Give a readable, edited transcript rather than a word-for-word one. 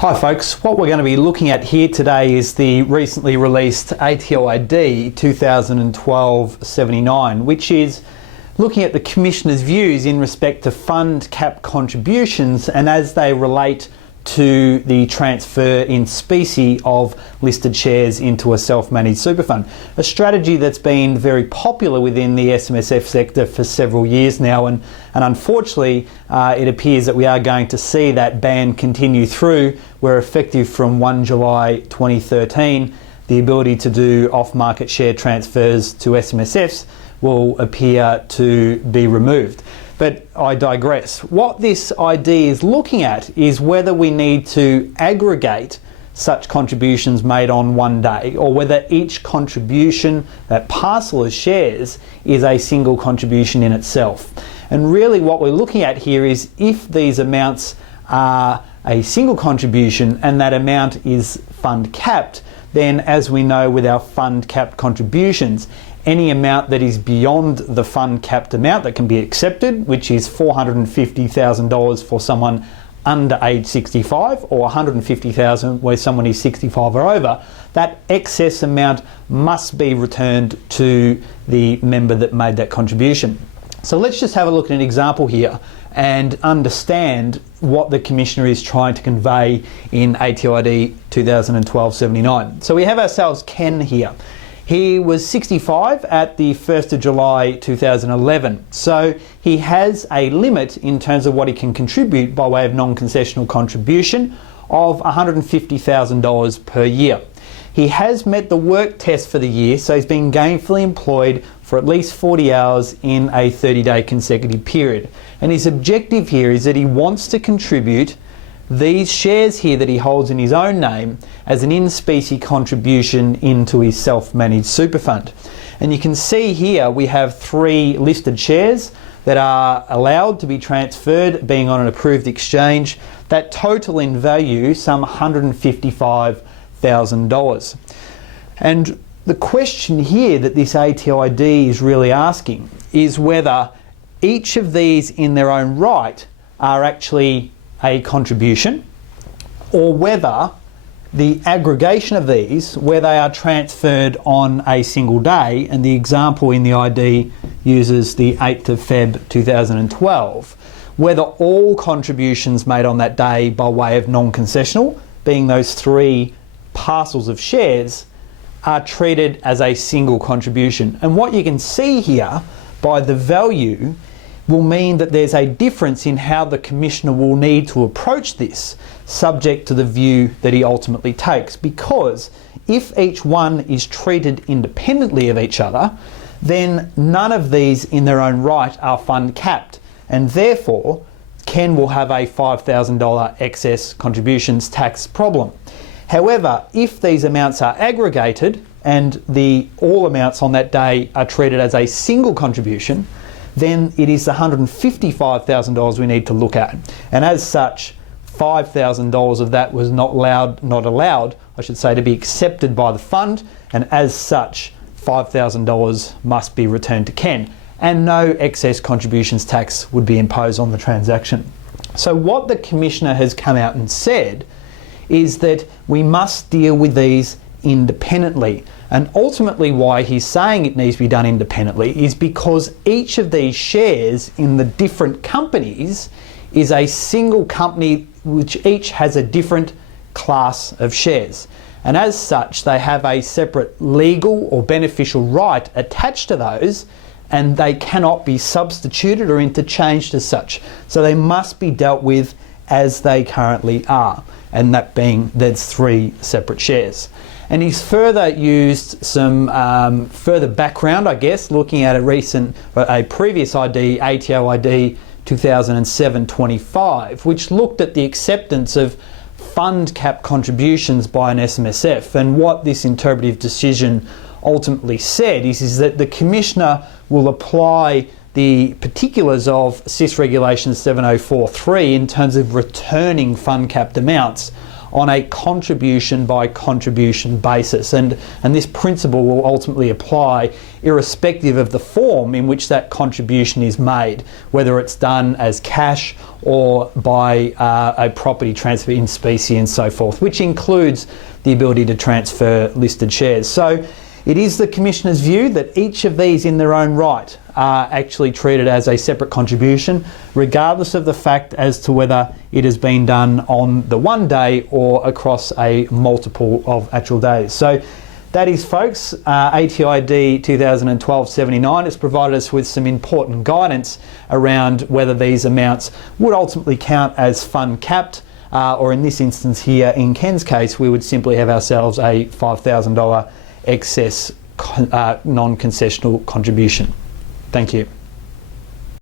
Hi folks, what we're going to be looking at here today is the recently released ATOID 2012-79, which is looking at the Commissioner's views in respect to fund cap contributions and as they relate to the transfer in specie of listed shares into a self-managed super fund. A strategy that's been very popular within the SMSF sector for several years now, and unfortunately it appears that we are going to see that ban continue through, where effective from 1 July 2013 the ability to do off-market share transfers to SMSFs will appear to be removed. But I digress. What this idea is looking at is whether we need to aggregate such contributions made on one day, or whether each contribution, that parcel of shares, is a single contribution in itself. And really what we're looking at here is if these amounts are a single contribution and that amount is fund capped, then as we know with our fund capped contributions, any amount that is beyond the fund capped amount that can be accepted, which is $450,000 for someone under age 65, or $150,000 where someone is 65 or over, that excess amount must be returned to the member that made that contribution. So let's just have a look at an example here and understand what the Commissioner is trying to convey in ATOID 2012-79. So we have ourselves Ken here. He was 65 at the 1st of July 2011, so he has a limit in terms of what he can contribute by way of non-concessional contribution of $150,000 per year. He has met the work test for the year, so he's been gainfully employed for at least 40 hours in a 30-day consecutive period. And his objective here is that he wants to contribute these shares here that he holds in his own name as an in-specie contribution into his self-managed super fund. And you can see here we have 3 listed shares that are allowed to be transferred, being on an approved exchange, that total in value some $155,000. And the question here that this ATOID is really asking is whether each of these in their own right are actually a contribution, or whether the aggregation of these, where they are transferred on a single day, and the example in the ID uses the 8th of Feb 2012, whether all contributions made on that day by way of non-concessional, being those 3 parcels of shares, are treated as a single contribution. And what you can see here by the value will mean that there's a difference in how the Commissioner will need to approach this, subject to the view that he ultimately takes. Because if each one is treated independently of each other, then none of these in their own right are fund capped, and therefore Ken will have a $5,000 excess contributions tax problem. However, if these amounts are aggregated and all amounts on that day are treated as a single contribution, then it is the $155,000 we need to look at. And as such, $5,000 of that was not allowed, I should say, to be accepted by the fund, and as such, $5,000 must be returned to Ken, and no excess contributions tax would be imposed on the transaction. So what the Commissioner has come out and said is that we must deal with these independently. And ultimately why he's saying it needs to be done independently is because each of these shares in the different companies is a single company which each has a different class of shares. And as such, they have a separate legal or beneficial right attached to those, and they cannot be substituted or interchanged as such. So they must be dealt with as they currently are, and that being there's 3 separate shares. And he's further used some further background, I guess, looking at a previous ID, ATOID 2007-25, which looked at the acceptance of fund cap contributions by an SMSF. And what this interpretive decision ultimately said is that the Commissioner will apply the particulars of SIS Regulation 7043 in terms of returning fund capped amounts on a contribution by contribution basis, and this principle will ultimately apply irrespective of the form in which that contribution is made, whether it's done as cash or by a property transfer in specie and so forth, which includes the ability to transfer listed shares. So it is the Commissioner's view that each of these in their own right are actually treated as a separate contribution, regardless of the fact as to whether it has been done on the one day or across a multiple of actual days. So that is, folks, ATOID 2012-79 has provided us with some important guidance around whether these amounts would ultimately count as fund capped, or in this instance here, in Ken's case, we would simply have ourselves a $5,000 excess non-concessional contribution. Thank you.